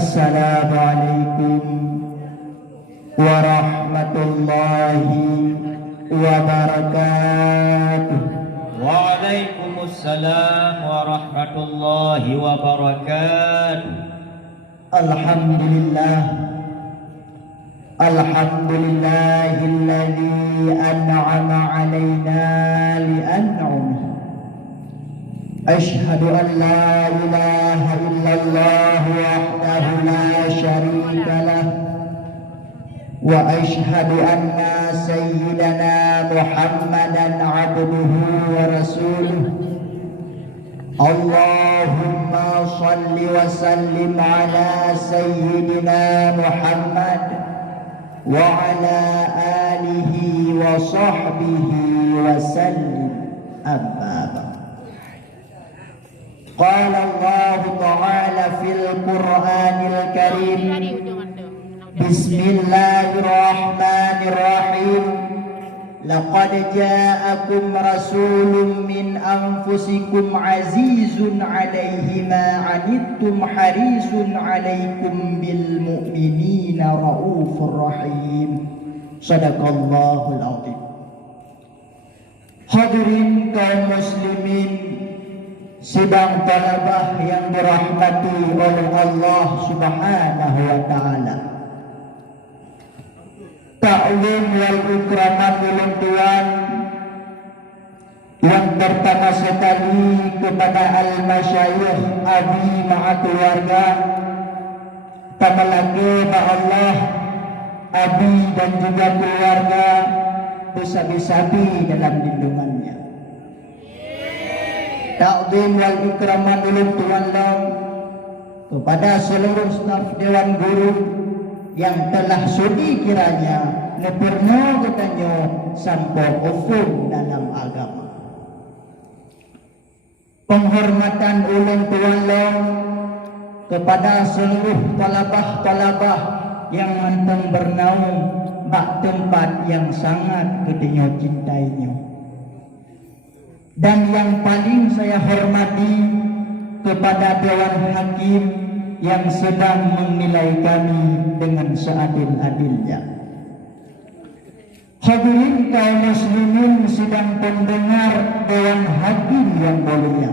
Assalamualaikum warahmatullahi wabarakatuh. Waalaikumsalam warahmatullahi wabarakatuh. Alhamdulillah, alhamdulillahilladzi an'ama alaina li'an'amihi. Ashhadu an la ilaha illallah wahdahu la syarika lah, wa ashhadu anna sayyidana Muhammadan abduhu wa rasuluh. Allahumma salli wa sallim ala sayyidina Muhammad wa ala alihi wa sahbihi wa sallim. Amma ba'd. Qala Allah ta'ala fil Qur'anil Karim, Bismillahirrahmanirrahim. Laqad ja'akum rasulun min anfusikum azizun 'alaihi ma 'anittum harisun 'alaikum bil mu'minina raufur rahim. Shadaqallahul 'azim. Hadirin kaum muslimin sidang talabah yang dirahmati oleh Allah Subhanahu wa taala. Ta'lim wal ikraman ulun tuan yang pertama sekali kepada al-masyayikh abi ma'a keluarga, tamalagi Allah abi dan juga keluarga besabi-sabi dalam lindungannya. Ta'lim wal ikraman ulun tuan kepada seluruh staf Dewan Guru yang telah sudi kiranya nepurno ketanyo sampai ufuk dalam agama. Penghormatan ulun tuan kepada seluruh talabah-talabah yang manteng bernaung bak tempat yang sangat kedenyo cintainya. Dan yang paling saya hormati kepada Dewan Hakim yang sedang menilai kami dengan seadil-adilnya. Hadirin kaum muslimin sedang pendengar Dewan Hakim yang mulia.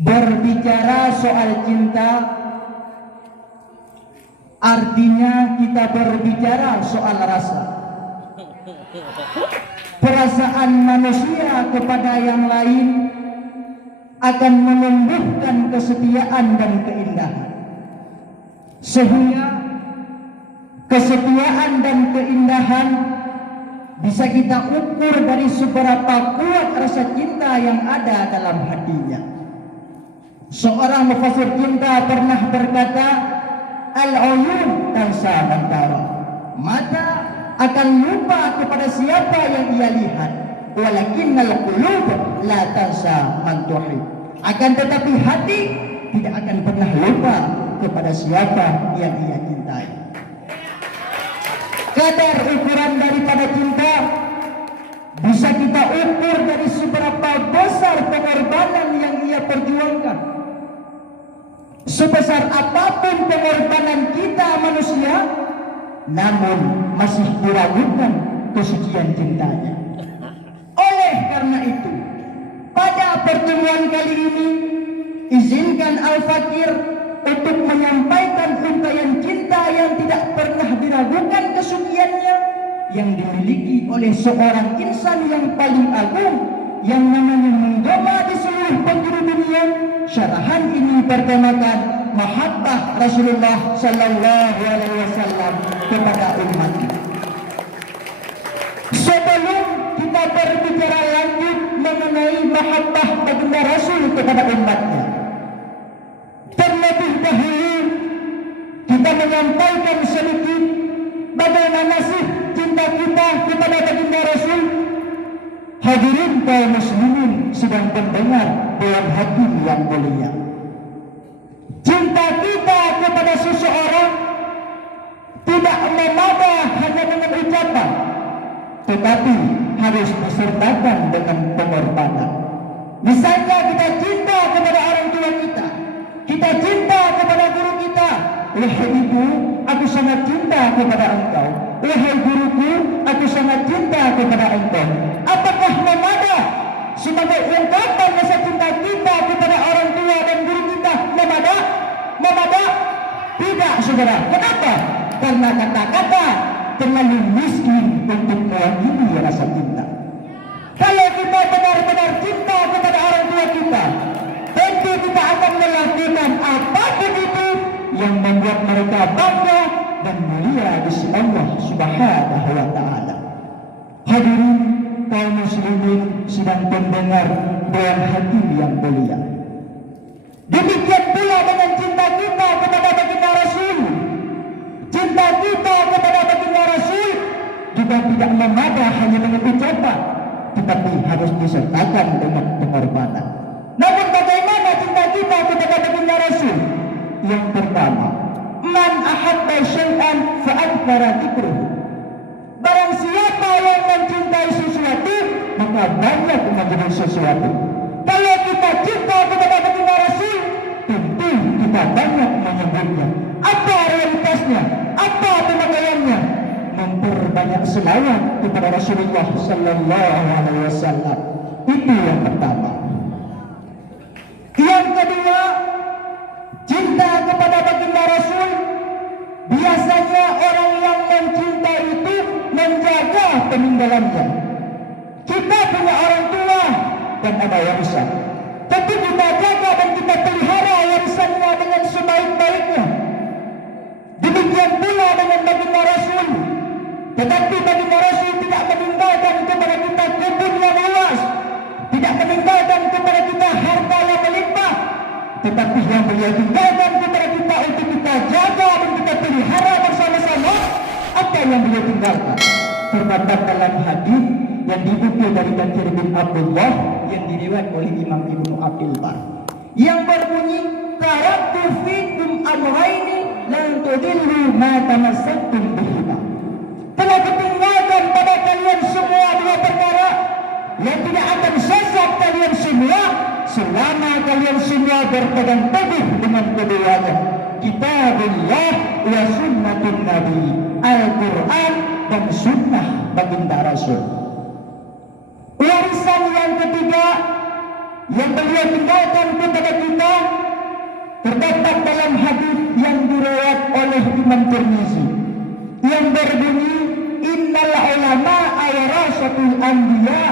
Berbicara soal cinta artinya kita berbicara soal rasa. Perasaan manusia kepada yang lain akan menumbuhkan kesetiaan dan keindahan. Sehingga kesetiaan dan keindahan bisa kita ukur dari seberapa kuat rasa cinta yang ada dalam hatinya. Seorang mufassir cinta pernah berkata, al-uyun tansa man tara. Mata akan lupa kepada siapa yang ia lihat, walakinnal qulub la tansa man tuhib. Akan tetapi hati tidak akan pernah lupa kepada siapa yang ia cintai. Kadar ukuran daripada cinta bisa kita ukur dari seberapa besar pengorbanan yang ia perjuangkan. Sebesar apapun pengorbanan kita manusia, namun masih diragukan kesucian cintanya. Oleh karena itu, pada pertemuan kali ini, izinkan Al-Fakir untuk menyampaikan ungkapan cinta yang tidak pernah diragukan kesuciannya, yang dimiliki oleh seorang insan yang paling agung, yang namanya menggema di seluruh penjuru dunia. Syarahan ini bertemakan mahabbah Rasulullah Sallallahu Alaihi Wasallam kepada umatnya. Sebelum kita berbicara lanjut mengenai mahabbah baginda Rasul kepada umatnya, terlebih dahulu kita menyampaikan sedikit bagaimana sih cinta kita kepada baginda Rasul. Hadirin kaum muslimin sedang mendengar Dewan Hakim yang mulia. Cinta kita kepada seseorang tidak memada hanya dengan ucapan, tetapi harus disertakan dengan pengorbanan. Misalnya kita cinta kepada orang tua kita cinta kepada cinta kepada engkau. Wahai guruku, aku sangat cinta kepada engkau. Apakah memada sebagai ungkapan rasa cinta kita kepada orang tua dan guru kita? Memada? Memada? Tidak, saudara. Kenapa? Karena kata-kata terlalu miskin untuk mewakili rasa cinta. Kalau kita benar-benar cinta kepada orang tua kita, tentu kita akan melakukan apapun itu yang membuat mereka bangga dan mulia di sisi Allah Subhanahu wa taala. Hadirin kaum muslimin sedang mendengar doa hati yang mulia. Demikian pula dengan cinta kita kepada baginda Rasul. Cinta kita kepada baginda Rasul juga tidak memada hanya dengan ucapan, tetapi harus disertakan dengan pengorbanan. Namun bagaimana cinta kita kepada baginda Rasul? Yang pertama, man ahabba syai'an fa'akbara dzikruhu. Barang siapa yang mencintai sesuatu, maka banyak mengenai sesuatu. Kalau kita cinta kepada baginda Rasul, tentu kita banyak menyebutnya. Apa realitasnya? Apa pemakaiannya? Memperbanyak selawat kepada Rasulullah Sallallahu Alaihi Wasallam. Itu yang pertama. Yang kedua, cinta kepada baginda Rasul. Biasanya orang yang mencintai itu menjaga peninggalannya. Kita punya orang tua dan ada warisan. Tentu kita jaga dan kita pelihara warisannya dengan sebaik-baiknya. Demikian pula dengan baginda Rasul. Tetapi baginda Rasul tidak meninggalkan kepada kita kebun yang luas, tidak meninggalkan kepada kita harta yang melimpah, tetapi yang beliau tinggalkan kepada kita untuk kita jaga dan kita pelihara bersama-sama. Apa yang beliau tinggalkan? Terdapat dalam hadis yang dikutip dari Bakir bin Abdullah yang diriwayatkan oleh Imam Ibnu Abdul Bar, yang berbunyi, taraktu fikum amraini lan tudillu ma tamassaktum bihima. Telah kutinggalkan pada kalian semua dua perkara yang tidak akan sesat kalian semua selama kalian semua berpegang teguh dengan keduanya. Kitabullah wa sunnatun Nabi, Al-Quran dan sunnah baginda Rasul. Warisan yang ketiga yang beliau tinggalkan kepada kita terdapat dalam hadis yang diriwayat oleh Imam Tirmizi yang berbunyi, innal ulama warasatul anbiya.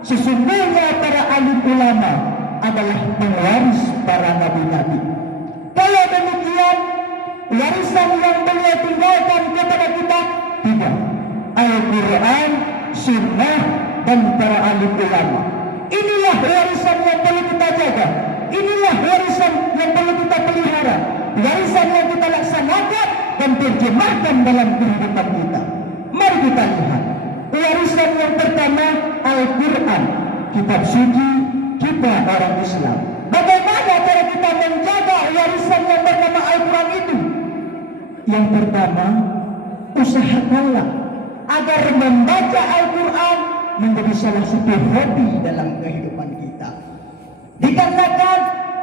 Sesungguhnya para alim ulama adalah pewaris para nabi-nabi. Kalau demikian, warisan yang beliau tinggalkan kepada kita tiga: Al-Quran, sunnah dan para alim ulama. Inilah warisan yang perlu kita jaga. Inilah warisan yang perlu kita pelihara. Warisan yang kita laksanakan dan terjemahkan dalam kehidupan kita. Mari kita lihat. Warisan yang pertama, Al-Quran, kitab suci kita orang Islam. Bagaimana cara kita menjaga warisan yang bernama Al-Quran itu? Yang pertama, usahakanlah agar membaca Al-Quran menjadi salah satu hobi dalam kehidupan kita. Dikarenakan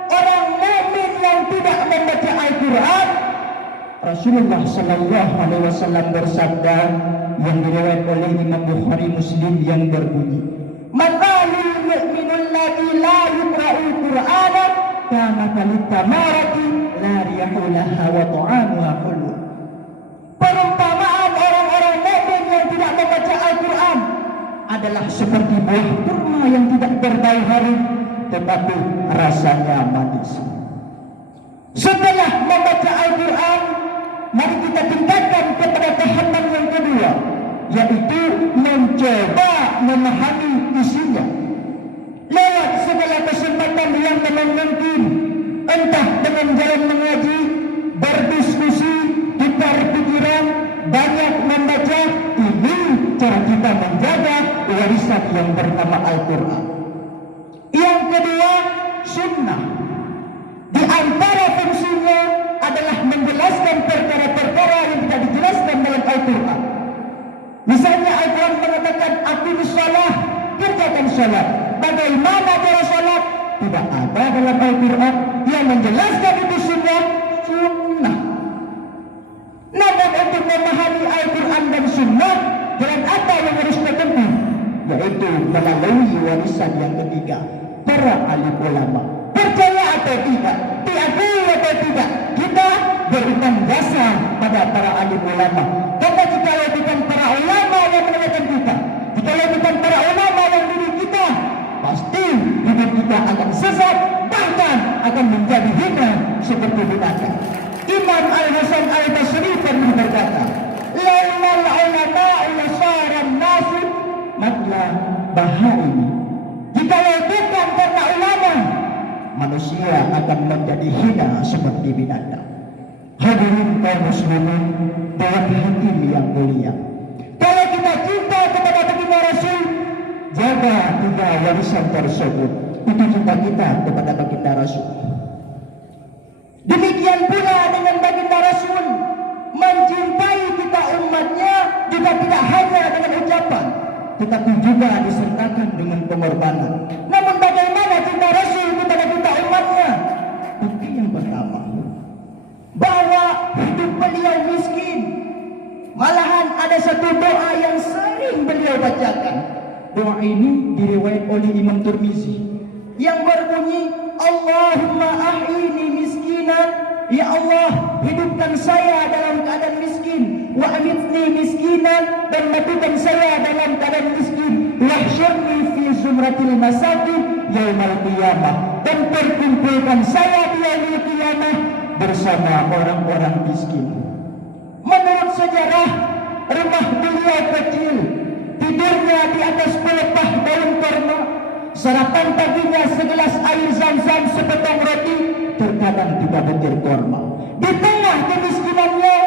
orang mukmin yang tidak membaca Al-Quran, Rasulullah Sallallahu Alaihi Wasallam bersabda yang diriwayatkan oleh Imam Bukhari Muslim yang berbunyi, "Mathalul mu'minul ladzi la yuqra'ul Qur'ana kama tamarati la riyahulaha wa ta'amuha hulul." Perumpamaan orang-orang mukmin yang tidak membaca Al-Quran adalah seperti buah kurma yang tidak berbau harum tetapi rasanya manis. Setelah membaca Al-Quran, mari kita tingkatkan kepada tahapan yang kedua, yaitu mencoba memahami isinya lewat segala kesempatan yang memungkinkan, entah dengan jalan mengaji, berdiskusi, tukar pikiran, banyak membaca. Ini cara kita menjaga warisan yang bernama Al-Quran. Yang kedua, sunnah. Di antara fungsinya adalah menjelaskan perkara-perkara yang tidak dijelaskan dalam Al-Quran. Misalnya Al-Quran mengatakan aqimus shalah, kerjakan salat. Bagaimana cara salat? Tidak ada dalam Al-Quran. Yang menjelaskan itu semua sunnah. Namun untuk memahami melalui warisan yang ketiga, para alim ulama. Percaya atau tidak, diakui atau tidak, kita berikan jasa pada para alim ulama. Karena jika bukan para ulama yang menentukan kita, jika bukan para ulama yang didik kita, pasti hidup kita akan sesat, bahkan akan menjadi hina seperti binatang. Imam Al-Hasan Al-Basri pernah berkata, laulal ulama lasaran nasu matla bahaim. Jika bukan karena ulama, manusia akan menjadi hina seperti binatang. Hadirin kaum muslimin dalam hati yang mulia, kalau kita cinta kepada baginda Rasul, jaga tiga warisan tersebut. Itu cinta kita kepada baginda Rasul. Demikian pula dengan baginda Rasul, mencintai kita umatnya juga tidak hanya dengan ucapan, tetapi juga disertakan dengan pengorbanan. Namun bagaimana cinta Rasul kepada kita umatnya? Bukti yang pertama, bahwa hidup beliau miskin. Malahan ada satu doa yang sering beliau bacakan. Doa ini diriwayat oleh Imam Tirmizi yang berbunyi, Allahumma ahyini miskinan. Ya Allah, hidupkan saya dalam keadaan miskin. Wa amitni miskinan, dan matikan saya dalam keadaan miskin. Wahsyurni fi zumratil masakin yaumal qiyamah, dan perkumpulkan saya di yaumul qiyamah bersama orang-orang miskin. Menurut sejarah, rumah beliau kecil, tidurnya di atas pelepah daun kurma, sarapan paginya segelas air zam-zam sepotong roti, terkadang 3 butir kurma. Di tengah kemiskinannya,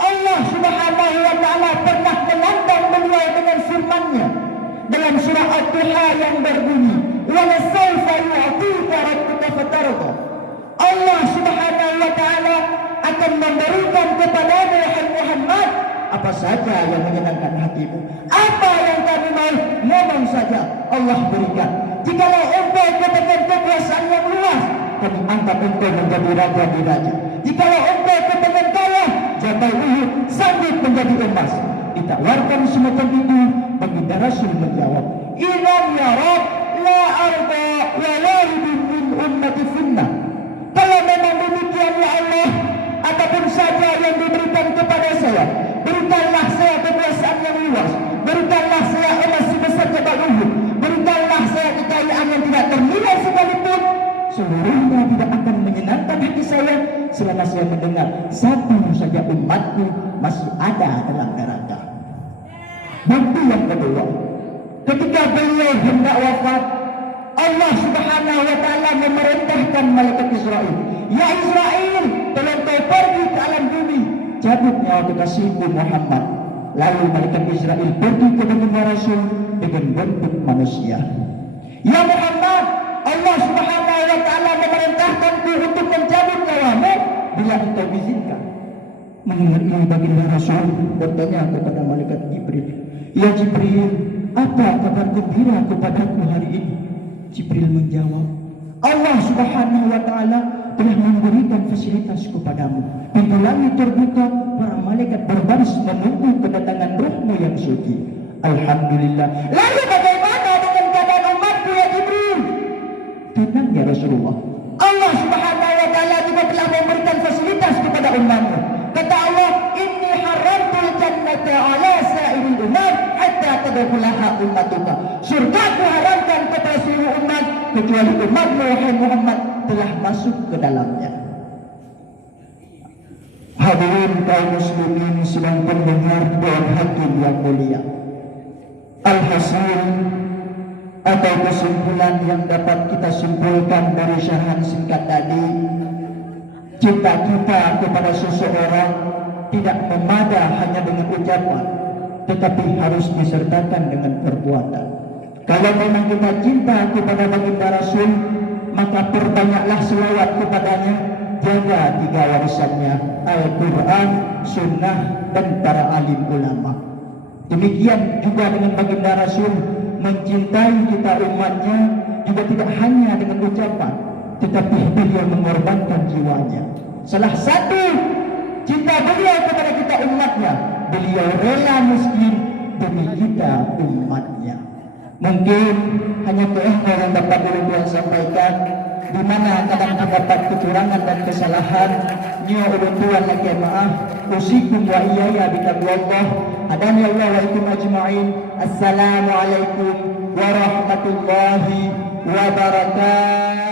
Allah Subhanahu wa taala pernah menantang beliau dengan firman-Nya dalam surah At-Duha yang berbunyi, "Wa lasawfa yu'tika rabbuka fatarda." Allah Subhanahu wa taala akan memberikan kepadamu, wahai Muhammad, apa saja yang menyenangkan hatimu. Apa yang kami mau, ngomong saja, Allah berikan. Jikalau engkau kepengen kekuasaan yang luas, kami angkat engkau menjadi raja di raja. Jikalau engkau kepengen kaya, jabal Uhud sanggup menjadi emas. Ditawarkan semacam itu, baginda Rasul menjawab, Ilam ya Rab, la arda wa la ridin min ummati finnah. Kalau memang demikian ya Allah, apapun saja yang diberikan kepada saya, berikanlah saya kekuasaan yang luas, berikanlah saya emas sebesar jabal Uhud, berikanlah saya kekayaan yang tidak ternilai sekalipun, seluruhnya tidak akan menyenangkan hati saya selama saya mendengar satu saja umatku masih ada dalam neraka. Bukti yang kedua, ketika beliau hendak wafat, Allah Subhanahu wa taala memerintahkan malaikat Israel, ya Israel, tolong kau pergi ke alam bumi, cabut nyawa kekasihku Muhammad. Lalu malaikat Israel pergi ke baginda Rasul dengan bentuk manusia. Ya Muhammad, Allah Subhanahu wa taala memerintahkanku untuk mencabut nyawamu bila engkau izinkan. Mendengar ini baginda Rasul bertanya kepada malaikat Jibril, ya Jibril, apa kabar gembira kepadaku hari ini? Jibril menjawab, Allah Subhanahu wa taala telah memberikan fasilitas kepadamu. Pintu langit terbuka, para malaikat berbaris menunggu kedatangan ruhmu yang suci. Alhamdulillah. Lalu bagaimana dengan keadaan umatku ya Jibril? Tenang ya Rasulullah. Allah Subhanahu wa taala juga telah memberikan fasilitas kepada umatmu. Kata Allah, inni haramtul jannata ala sa'iril umat hatta tadkhulaha ummatuka. Surga aku haramkan kepada seluruh umat kecuali umatmu wahai Muhammad telah masuk ke dalamnya. Hadirin kaum muslimin sedang pendengar doa hakim yang mulia. Alhasil atau kesimpulan yang dapat kita simpulkan dari syarahan singkat tadi, cinta kita kepada seseorang tidak memada hanya dengan ucapan, tetapi harus disertakan dengan perbuatan. Kalau memang kita cinta kepada baginda Rasul, maka perbanyaklah selawat kepadanya, jaga 3 warisannya, Al-Quran, Sunnah, dan para alim ulama. Demikian juga dengan baginda Rasul, mencintai kita umatnya juga tidak hanya dengan ucapan, tetapi beliau mengorbankan jiwanya. Salah satu cinta beliau kepada kita umatnya, beliau rela miskin demi kita umatnya. Mungkin hanya keenggal yang dapat dulu Tuhan sampaikan, di mana kadang terdapat kekurangan dan kesalahan. Nyo ulun Tuhan lagi maaf. Usikum wa iyaya bitaqwallah. Hadani Allah wa ikum ajma'in. Assalamualaikum warahmatullahi wabarakatuh.